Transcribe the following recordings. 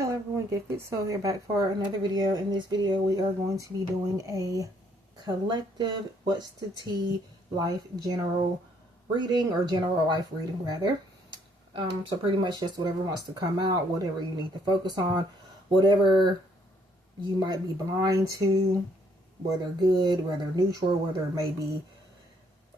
Hello everyone, Gifted Soul here back for another video. In this video we are going to be doing a collective What's the Tea life general reading, or general life reading rather. So pretty much just whatever wants to come out, whatever you need to focus on, whatever you might be blind to, whether good, whether neutral, whether it may be,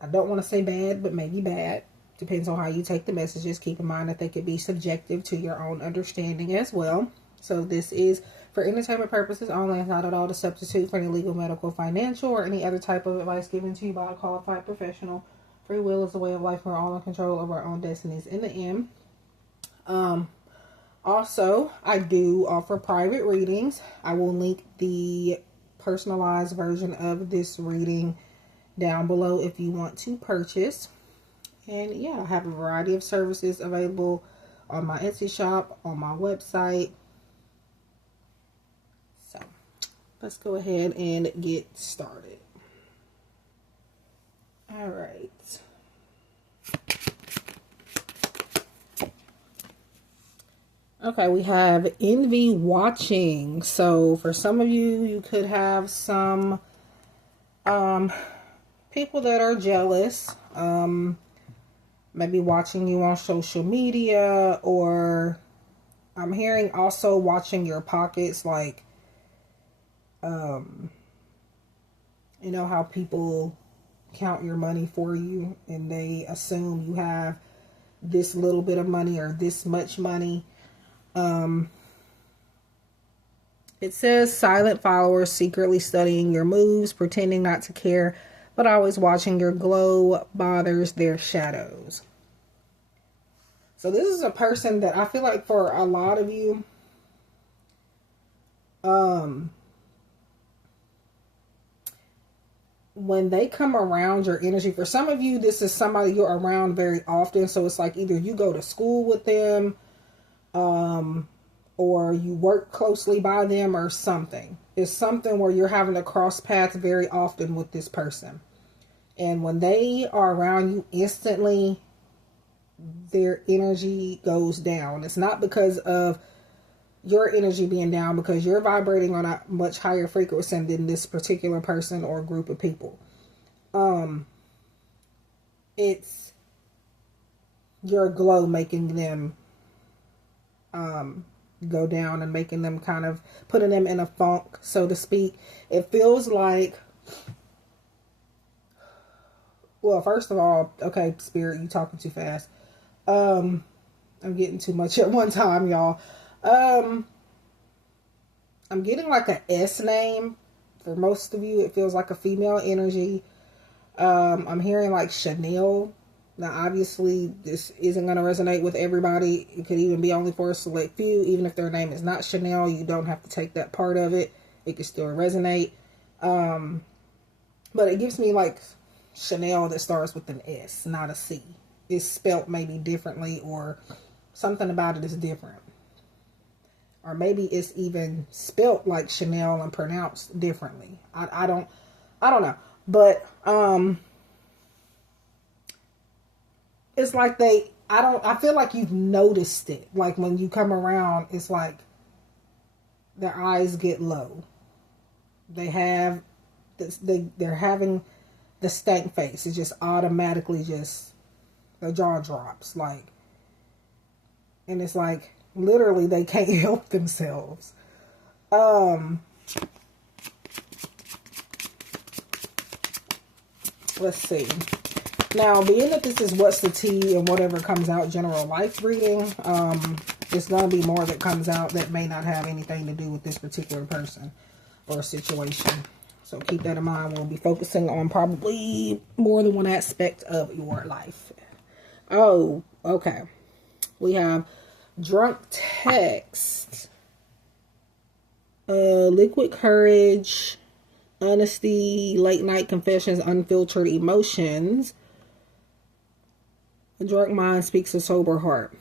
I don't want to say bad, but maybe bad. Depends on how you take the messages. Keep in mind that they could be subjective to your own understanding as well. So this is for entertainment purposes only, and not at all to substitute for any legal, medical, financial, or any other type of advice given to you by a qualified professional. Free will is a way of life. We're all in control of our own destinies in the end. Also, I do offer private readings. I will link the personalized version of this reading down below if you want to purchase. And yeah, I have a variety of services available on my Etsy shop, on my website. So let's go ahead and get started. All right. Okay, we have envy watching. So for some of you, you could have some people that are jealous. Maybe watching you on social media, or I'm hearing also watching your pockets, like, you know how people count your money for you and they assume you have this little bit of money or this much money. It says silent followers secretly studying your moves, pretending not to care, but always watching your glow bothers their shadows. So this is a person that I feel like for a lot of you, when they come around your energy, for some of you, this is somebody you're around very often. So it's like either you go to school with them, or you work closely by them or something. It's something where you're having to cross paths very often with this person. And when they are around you, instantly their energy goes down. It's not because of your energy being down, because you're vibrating on a much higher frequency than this particular person or group of people. It's your glow making them go down and making them kind of putting them in a funk, so to speak. It feels like, well, first of all, okay, Spirit, you talking too fast. I'm getting too much at one time, y'all. I'm getting like a S name. For most of you, it feels like a female energy. I'm hearing like Chanel. Now, obviously, this isn't going to resonate with everybody. It could even be only for a select few. Even if their name is not Chanel, you don't have to take that part of it. It could still resonate. But it gives me like Chanel that starts with an S, not a C. It's spelt maybe differently, or something about it is different. Or maybe it's even spelt like Chanel and pronounced differently. I don't know. But it's like I feel like you've noticed it. Like when you come around, it's like their eyes get low. They have this, they're having the stank face. It just automatically just, their jaw drops, like, and it's like literally they can't help themselves. Let's see. Now, being that this is What's the Tea and whatever comes out general life reading, there's going to be more that comes out that may not have anything to do with this particular person or situation. So keep that in mind. We'll be focusing on probably more than one aspect of your life. Oh, okay. We have drunk text, liquid courage, honesty, late night confessions, unfiltered emotions. A drunk mind speaks a sober heart.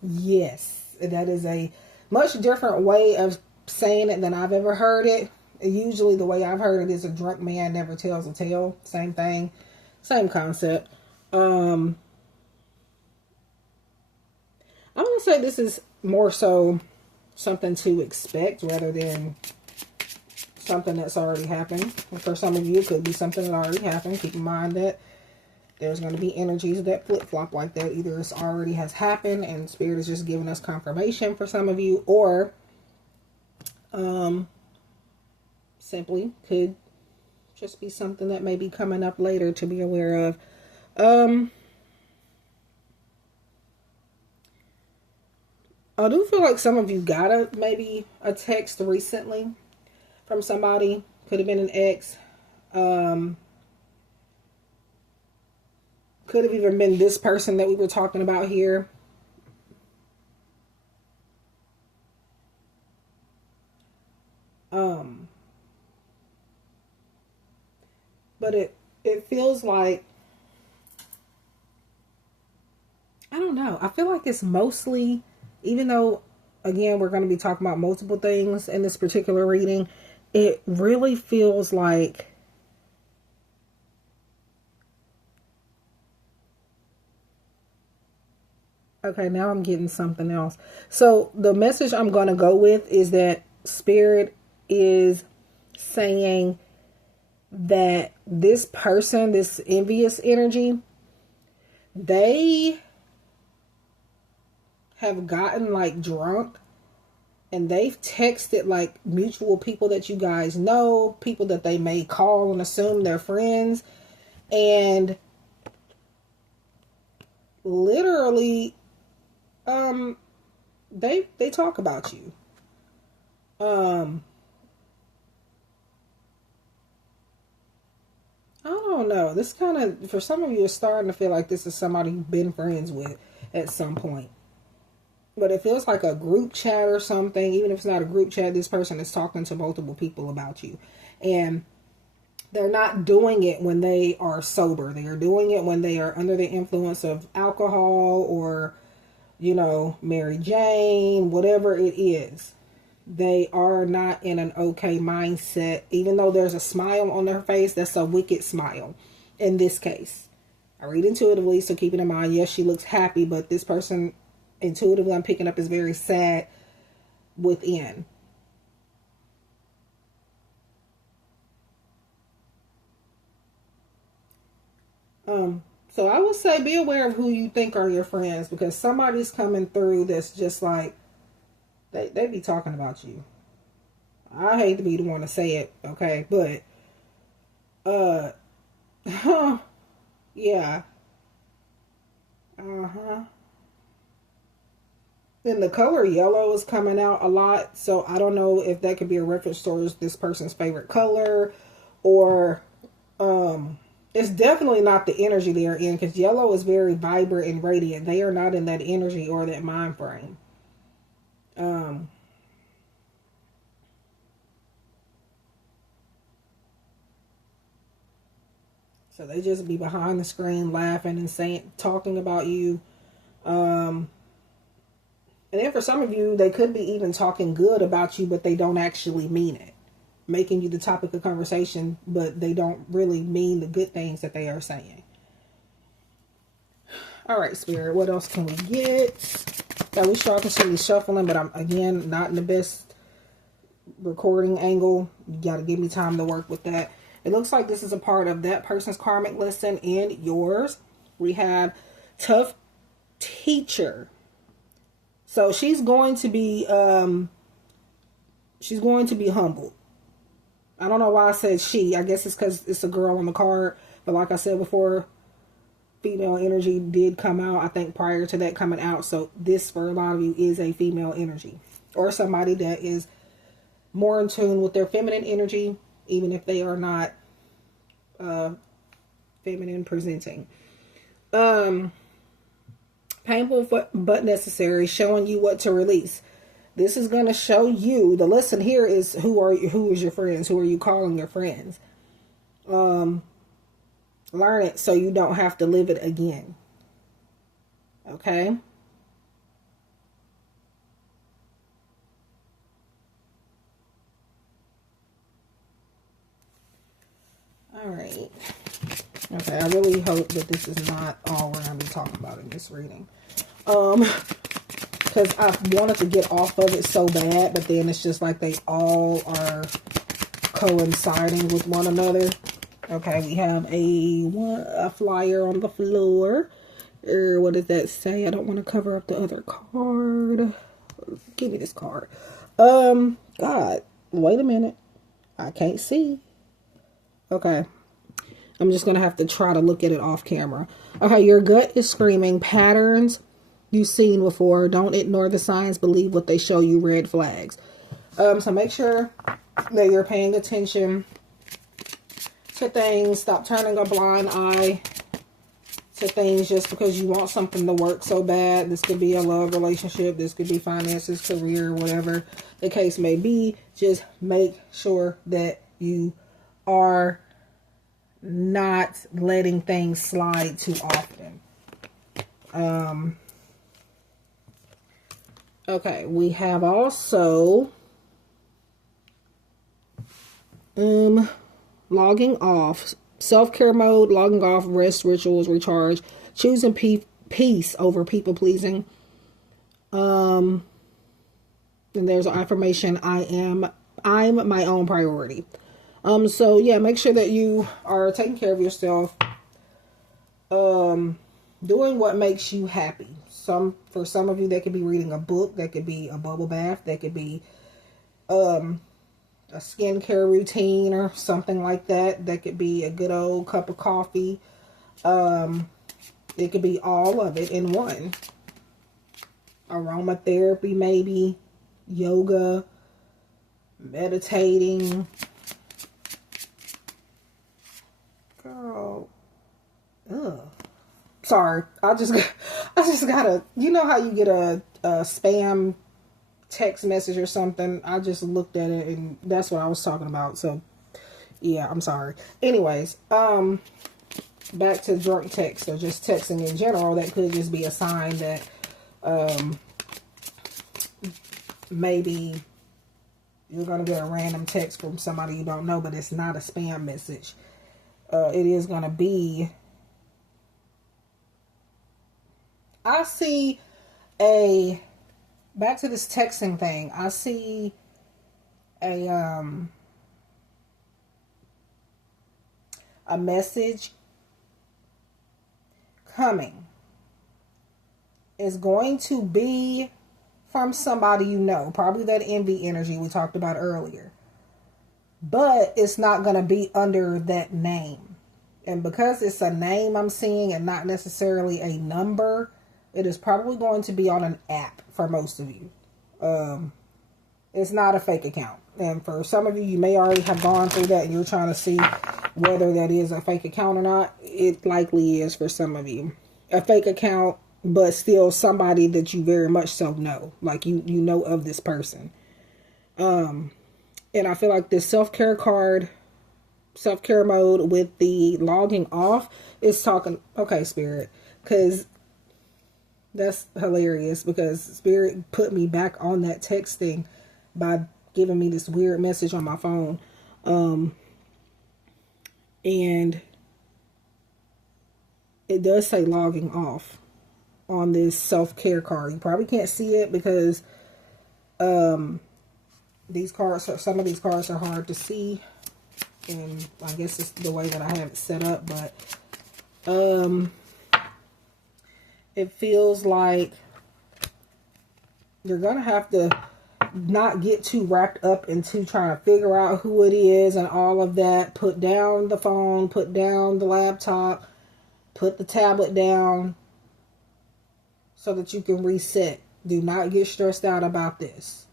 Yes, that is a much different way of saying it than I've ever heard it. Usually the way I've heard it is a drunk man never tells a tale. Same thing, same concept. I'm going to say this is more so something to expect rather than something that's already happened. And for some of you, it could be something that already happened. Keep in mind that there's going to be energies that flip-flop like that. Either it's already has happened and Spirit is just giving us confirmation for some of you, or simply could just be something that may be coming up later to be aware of. I do feel like some of you got maybe a text recently from somebody. Could have been an ex. Could have even been this person that we were talking about here. But it feels like, I don't know. I feel like it's mostly, even though, again, we're going to be talking about multiple things in this particular reading, it really feels like okay, now I'm getting something else. So the message I'm going to go with is that Spirit is saying that this person, this envious energy, they have gotten like drunk and they've texted like mutual people that you guys know, people that they may call and assume they're friends, and literally they talk about you. I don't know. This kind of, for some of you, is starting to feel like this is somebody you've been friends with at some point. But it feels like a group chat or something. Even if it's not a group chat, this person is talking to multiple people about you. And they're not doing it when they are sober. They are doing it when they are under the influence of alcohol or, you know, Mary Jane, whatever it is. They are not in an okay mindset. Even though there's a smile on their face, that's a wicked smile in this case. I read intuitively, so keep it in mind, yes, she looks happy, but this person, intuitively, I'm picking up, is very sad within. So I would say be aware of who you think are your friends, because somebody's coming through that's just like, they be talking about you. I hate to be the one to say it, okay, but yeah. Then the color yellow is coming out a lot, so I don't know if that could be a reference towards this person's favorite color, or it's definitely not the energy they are in, because yellow is very vibrant and radiant. They are not in that energy or that mind frame. So they just be behind the screen laughing and saying, talking about you. And then for some of you, they could be even talking good about you, but they don't actually mean it. Making you the topic of conversation, but they don't really mean the good things that they are saying. All right, Spirit, what else can we get? Yeah, we start continuing shuffling, but I'm, again, not in the best recording angle. You got to give me time to work with that. It looks like this is a part of that person's karmic lesson and yours. We have tough teacher. So she's going to be humbled. I don't know why I said she. I guess it's because it's a girl on the card. But like I said before, female energy did come out, I think, prior to that coming out. So this, for a lot of you, is a female energy. Or somebody that is more in tune with their feminine energy, even if they are not feminine presenting. Painful but necessary, showing you what to release. This is going to show you, the lesson here is who is your friends? Who are you calling your friends? Learn it so you don't have to live it again. Okay? All right. Okay, I really hope that this is not all we're going to be talking about in this reading. because I wanted to get off of it so bad, but then it's just like they all are coinciding with one another. Okay, we have a flyer on the floor. What does that say? I don't want to cover up the other card. Give me this card. God, wait a minute. I can't see. Okay. I'm just going to have to try to look at it off camera. Okay, your gut is screaming patterns you've seen before. Don't ignore the signs. Believe what they show you. Red flags. So make sure that you're paying attention to things. Stop turning a blind eye to things just because you want something to work so bad. This could be a love relationship. This could be finances, career, whatever the case may be. Just make sure that you are not letting things slide too often. Okay, we have also logging off, self-care mode, logging off, rest, rituals, recharge, choosing peace over people pleasing. And there's an affirmation, I'm my own priority. So yeah, make sure that you are taking care of yourself, doing what makes you happy. For some of you, that could be reading a book, that could be a bubble bath, that could be a skincare routine or something like that. That could be a good old cup of coffee. It could be all of it in one. Aromatherapy, maybe yoga, meditating. Girl, ugh. Sorry, I just gotta, you know how you get a spam text message or something? I just looked at it and that's what I was talking about. So yeah, I'm sorry. Anyways, back to drunk text or just texting in general. That could just be a sign that maybe you're gonna get a random text from somebody you don't know, but it's not a spam message. It is gonna be, I see back to this texting thing, I see a message coming. It's going to be from somebody you know, probably that envy energy we talked about earlier, but it's not going to be under that name. And because it's a name I'm seeing and not necessarily a number, it is probably going to be on an app for most of you. It's not a fake account. And for some of you, you may already have gone through that and you're trying to see whether that is a fake account or not. It likely is for some of you. A fake account, but still somebody that you very much so know. Like you know of this person. And I feel like this self-care card, self-care mode with the logging off is talking, okay, Spirit, because that's hilarious, because Spirit put me back on that texting by giving me this weird message on my phone. And it does say logging off on this self-care card. You probably can't see it because these cards, some of these cards are hard to see. And I guess it's the way that I have it set up, but it feels like you're going to have to not get too wrapped up into trying to figure out who it is and all of that. Put down the phone, put down the laptop, put the tablet down so that you can reset. Do not get stressed out about this.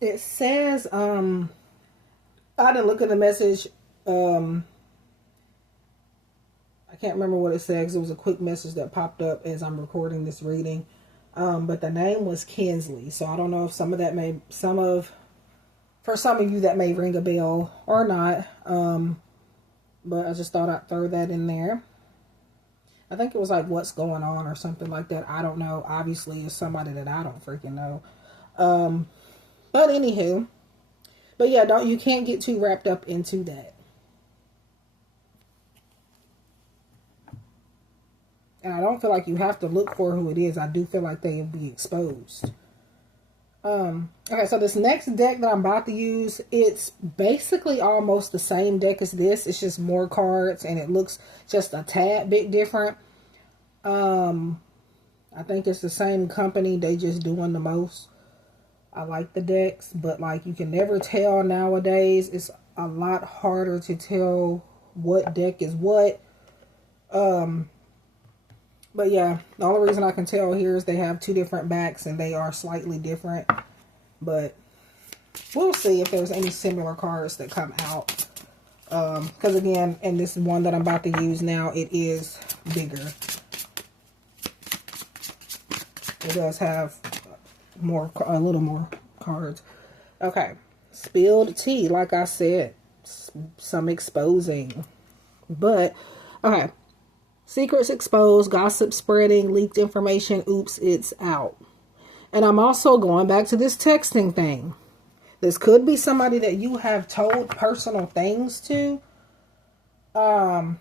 It says, I didn't look at the message. I can't remember what it says. It was a quick message that popped up as I'm recording this reading. But the name was Kinsley. So I don't know if some of that for some of you that may ring a bell or not. But I just thought I'd throw that in there. I think it was like what's going on or something like that. I don't know. Obviously it's somebody that I don't freaking know. But anywho, but yeah, you can't get too wrapped up into that. And I don't feel like you have to look for who it is. I do feel like they'll be exposed. Okay, so this next deck that I'm about to use, it's basically almost the same deck as this. It's just more cards and it looks just a tad bit different. I think it's the same company. They just doing the most. I like the decks, but like you can never tell nowadays. It's a lot harder to tell what deck is what. But yeah, the only reason I can tell here is they have two different backs and they are slightly different. But we'll see if there's any similar cards that come out. Because again, and this one that I'm about to use now, it is bigger. It does have a little more cards. Okay, spilled tea. Like I said, some exposing. But okay. Secrets exposed, gossip spreading, leaked information, oops, it's out. And I'm also going back to this texting thing. This could be somebody that you have told personal things to. And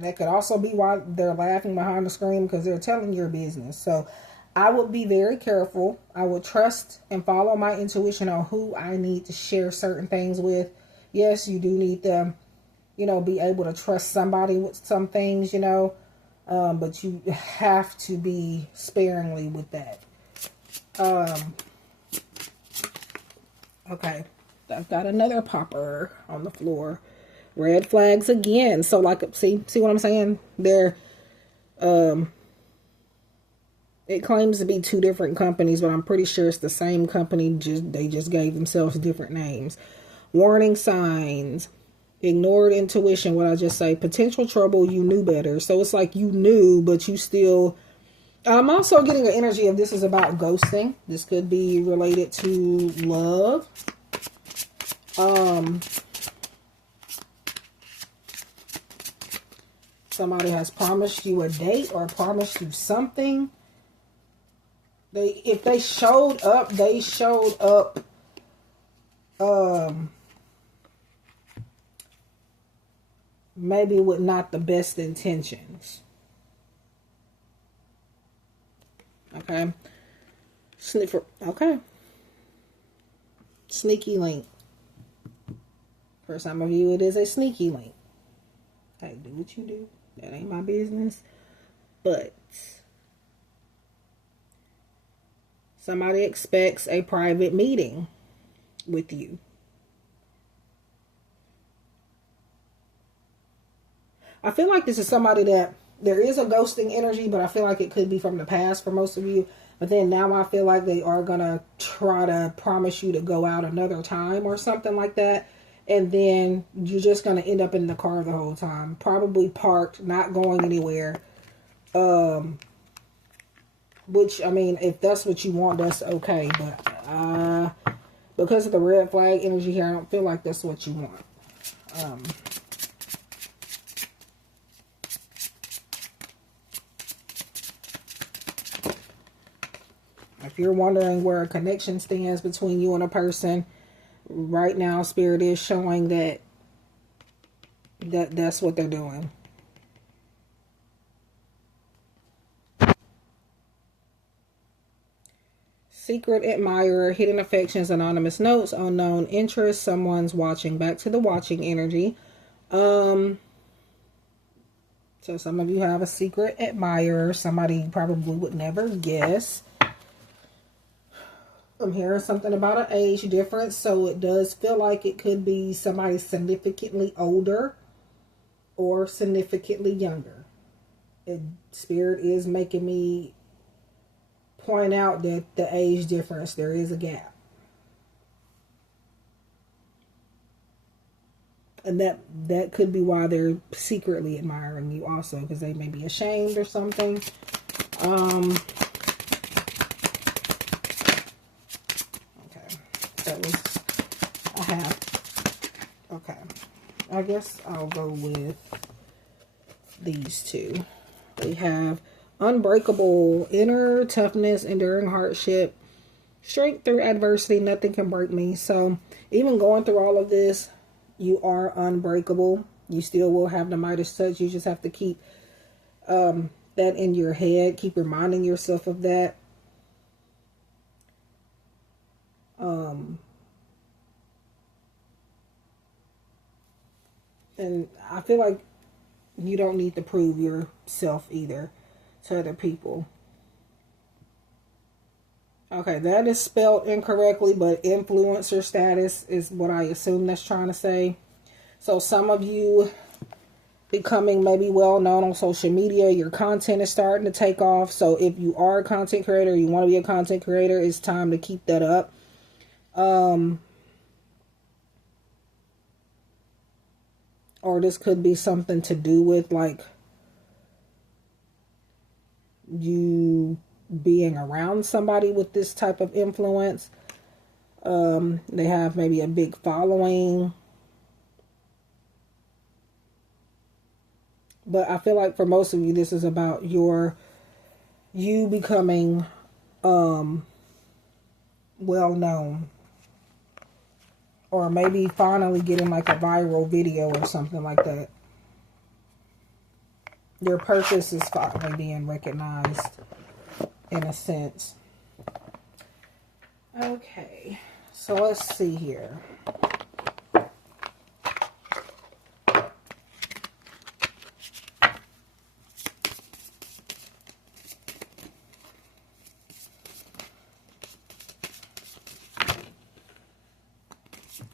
that could also be why they're laughing behind the screen, because they're telling your business. So I would be very careful. I would trust and follow my intuition on who I need to share certain things with. Yes, you do need to, be able to trust somebody with some things, but you have to be sparingly with that. Okay, I've got another popper on the floor. Red flags again. So like, see what I'm saying? It claims to be two different companies, but I'm pretty sure it's the same company. They just gave themselves different names. Warning signs. Ignored intuition. What I just say? Potential trouble. You knew better. So it's like you knew, but you still. I'm also getting an energy of this is about ghosting. This could be related to love. Somebody has promised you a date or promised you something. If they showed up, maybe with not the best intentions. Okay. Okay. Sneaky link. For some of you, it is a sneaky link. Hey, do what you do. That ain't my business. But somebody expects a private meeting with you. I feel like this is somebody that there is a ghosting energy, but I feel like it could be from the past for most of you. But then now I feel like they are going to try to promise you to go out another time or something like that. And then you're just going to end up in the car the whole time. Probably parked, not going anywhere. Which, I mean, if that's what you want, that's okay. But because of the red flag energy here, I don't feel like that's what you want. If you're wondering where a connection stands between you and a person, right now Spirit is showing that's what they're doing. Secret admirer, hidden affections, anonymous notes, unknown interest, someone's watching. Back to the watching energy. So some of you have a secret admirer, somebody you probably would never guess. I'm hearing something about an age difference, so it does feel like it could be somebody significantly older or significantly younger. Spirit is making me point out that the age difference, there is a gap. And that could be why they're secretly admiring you also, because they may be ashamed or something. That was a half. Okay. I guess I'll go with these two. They have unbreakable inner toughness, enduring hardship, strength through adversity, nothing can break me. So even going through all of this, you are unbreakable. You still will have the Midas touch. You just have to keep that in your head. Keep reminding yourself of that. And I feel like you don't need to prove yourself either to other people. Okay, that is spelled incorrectly, but influencer status is what I assume that's trying to say. So some of you becoming maybe well known on social media, your content is starting to take off. So if you are a content creator, you want to be a content creator, it's time to keep that up. Or this could be something to do with like you being around somebody with this type of influence. They have maybe a big following. But I feel like for most of you, this is about you becoming well known. Or maybe finally getting like a viral video or something like that. Your purpose is finally being recognized in a sense. Okay, so let's see here.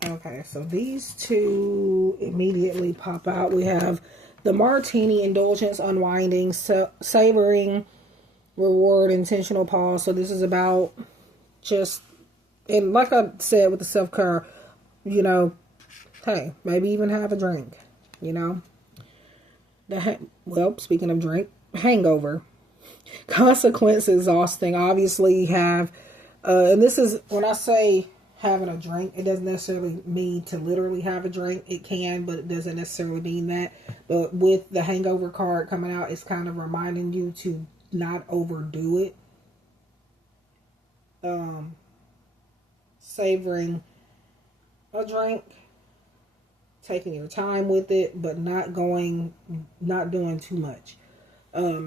Okay, so these two immediately pop out. We have the Martini, indulgence, unwinding, savoring, reward, intentional pause. So this is about just, and like I said with the self-care, you know, hey, maybe even have a drink, you know. Well, speaking of drink, hangover. Consequence, exhausting. Obviously you have, and this is, when I say having a drink, it doesn't necessarily mean to literally have a drink. It can, but it doesn't necessarily mean that. But with the hangover card coming out, it's kind of reminding you to not overdo it. Savoring a drink, taking your time with it, but not doing too much.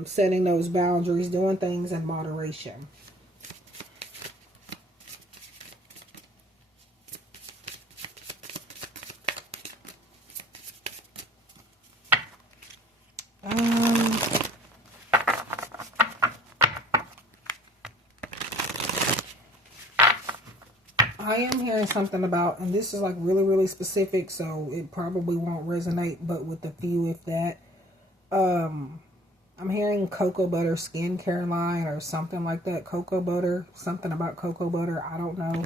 Setting those boundaries, doing things in moderation. I am hearing something about, and this is like really, really specific, so it probably won't resonate, but with a few, if that. I'm hearing cocoa butter skincare line or something like that. Cocoa butter, something about cocoa butter. I don't know.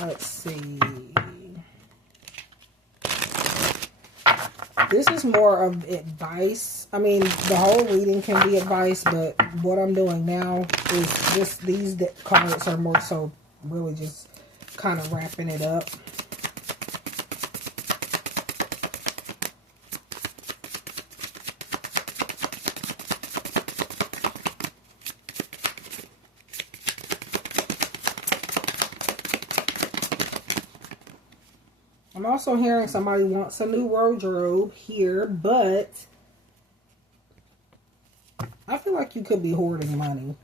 Let's see. This is more of advice. I mean, the whole reading can be advice, but what I'm doing now is just, these cards are more so really just kind of wrapping it up. I'm also hearing somebody wants a new wardrobe here, but I feel like you could be hoarding money.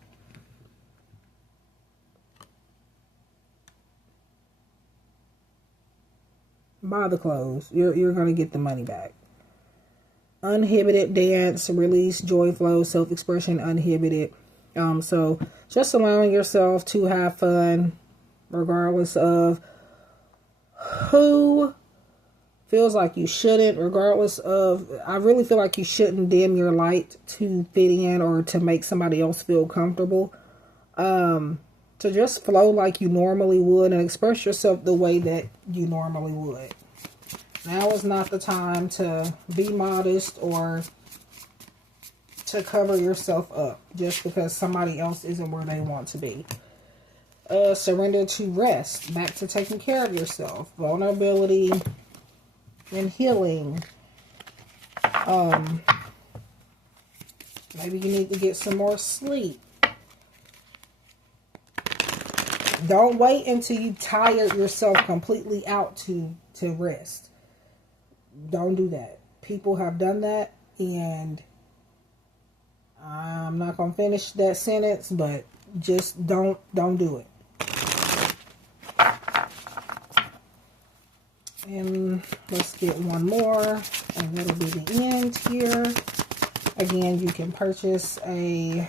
Buy the clothes. You're going to get the money back. Uninhibited dance, release, joy flow, self-expression, uninhibited. So just allowing yourself to have fun regardless of who feels like you shouldn't, regardless of, I really feel like you shouldn't dim your light to fit in or to make somebody else feel comfortable. To just flow like you normally would and express yourself the way that you normally would. Now is not the time to be modest or to cover yourself up just because somebody else isn't where they want to be. Surrender to rest, back to taking care of yourself, vulnerability and healing. Maybe you need to get some more sleep. Don't wait until you tire yourself completely out to rest. Don't do that. People have done that, and I'm not going to finish that sentence, but just don't do it. And let's get one more, and that'll be the end here. Again, you can purchase a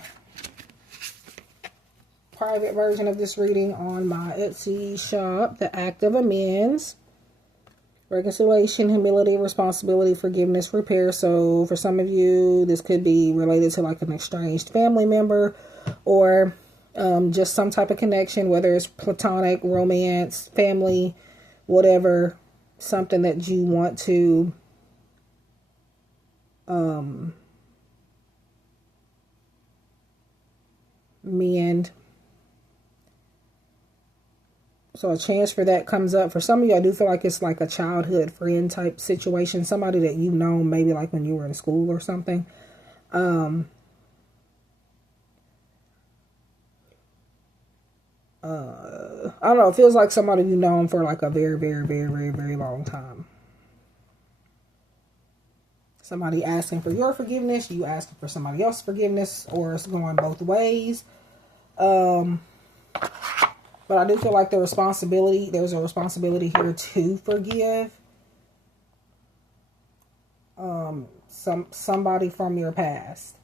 private version of this reading on my Etsy shop, The Act of Amends. Reconciliation, humility, responsibility, forgiveness, repair. So for some of you, this could be related to like an estranged family member, or just some type of connection, whether it's platonic, romance, family, whatever, something that you want to mend. So a chance for that comes up. For some of you, I do feel like it's like a childhood friend type situation. Somebody that you've known maybe like when you were in school or something. I don't know. It feels like somebody you've known for like a very, very, very, very, very long time. Somebody asking for your forgiveness. You asking for somebody else's forgiveness. Or it's going both ways. But I do feel like there's a responsibility here to forgive somebody from your past.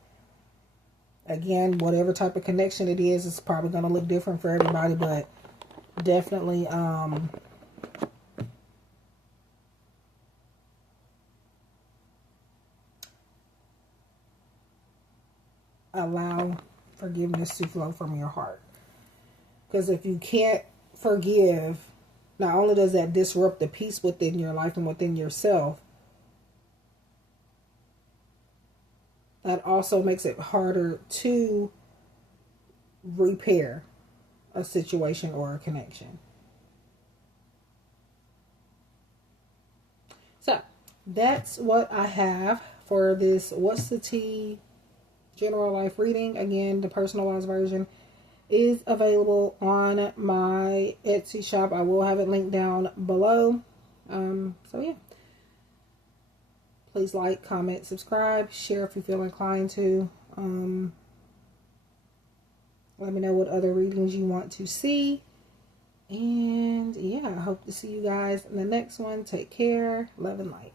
Again, whatever type of connection it is, it's probably going to look different for everybody, but definitely allow forgiveness to flow from your heart. Because if you can't forgive, not only does that disrupt the peace within your life and within yourself, that also makes it harder to repair a situation or a connection. So, that's what I have for this What's the Tea general life reading. Again, the personalized version is available on my Etsy shop. I will have it linked down below. So yeah, please like, comment, subscribe, share if you feel inclined to. Let me know what other readings you want to see, and yeah, I hope to see you guys in the next one. Take care, love and light.